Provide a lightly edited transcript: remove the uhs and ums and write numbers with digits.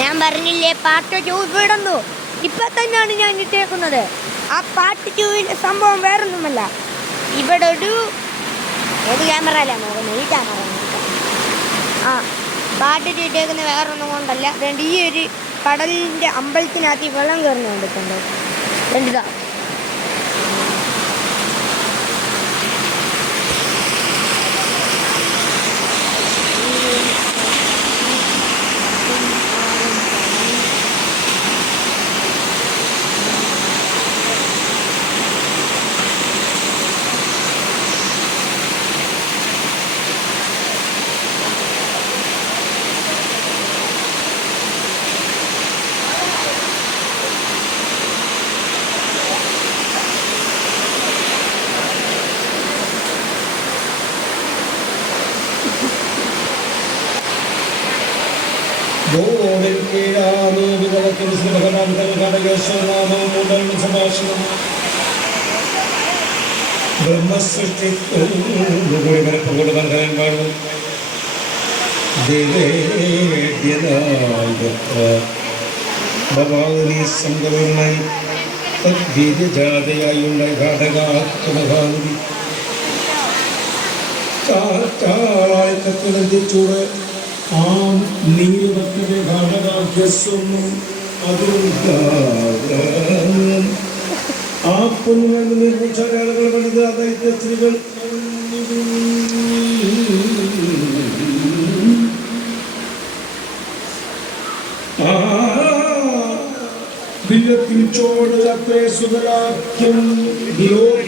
ഞാൻ പറഞ്ഞില്ലേ പാർട്ട് 2 വിടുന്നു. ഇപ്പൊ തന്നെയാണ് ഞാൻ ഇട്ടേക്കുന്നത്. ആ പാർട്ട് 2 സംഭവം വേറൊന്നുമല്ല. ഇവിടെ ഒരു ക്യാമറ അല്ല നോക്കുന്നത്, ഈ ക്യാമറ. ആ പാർട്ട് 2 ഇട്ടേക്കുന്ന വേറൊന്നും കൊണ്ടല്ല. ഈ ഒരു കടലിൻ്റെ അമ്പലത്തിനകത്ത് വെള്ളം കയറുന്നു കണ്ടിട്ടുണ്ട്. രണ്ടിതാ ഭവാനി തദ്വീര്യജാതയായുള്ള ഘടകാത്മഭാവി ചൂട് ആ നീരുവത്തിന്റെ ഘടകാഭ്യസൊന്നും അതും ആ പൊന്നുകൾ നിർമ്മിച്ചാലുകൾ പണിത് അതായത് സ്ത്രീകൾ ചോട് അത്രേ സുതരാഖ്യം